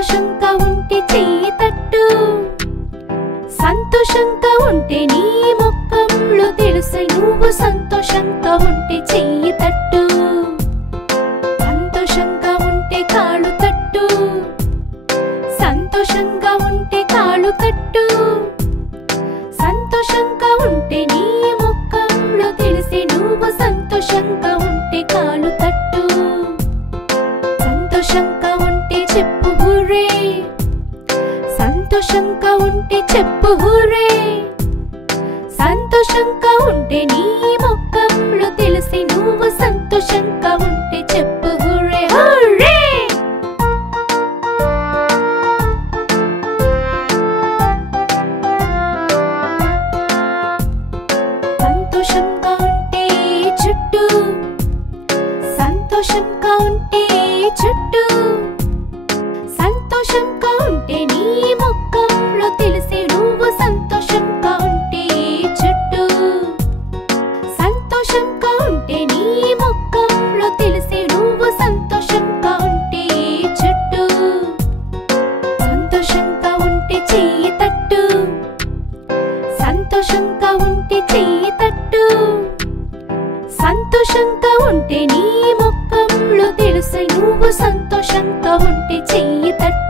సంతోషంగా ఉంటే చెయ్యి తట్టు సంతోషంగా ఉంటే నీ ముఖంలో తెలుసై నువ్వు సంతోషంగా ఉంటే చెయ్యి తట్టు సంతోషంగా ఉంటే కాళ్ళు తట్టు సంతోషంగా ఉంటే కాళ్ళు తట్టు సంతోషంగా ఉంటే నీ ముఖంలో తెలిసి నువ్వు సంతోషంగా ఉంటే కాళ్ళు తట్టు సంతోషంగా ఉంటే చెప్పు హుర్రే సంతోషంగా ఉంటే చెప్పు హుర్రే సంతోషంగా ఉంటే నీ ముఖంలో తెలిసి నువ్వు సంతోషంగా ఉంటే చెప్పు హుర్రే హుర్రే సంతోషంగా ఉంటే చుట్టూ సంతోషంగా ఉంటే చుట్టూ సంతోషంగా ఉంటే నీ ముఖంలో తెలిసి నువ్వు సంతోషంగా ఉంటే చుట్టూ సంతోషంగా ఉంటే నీ ముఖంలో తెలిసి నువ్వు సంతోషంగా ఉంటే చుట్టూ సంతోషంగా ఉంటే చెయ్యి తట్టు సంతోషంగా ఉంటే చెయ్యి తట్టు సంతోషంగా ఉంటే నీ ముఖంలో తెలుసై నువ్వు సంతోషంగా ఉంటే చెయ్యి తట్టు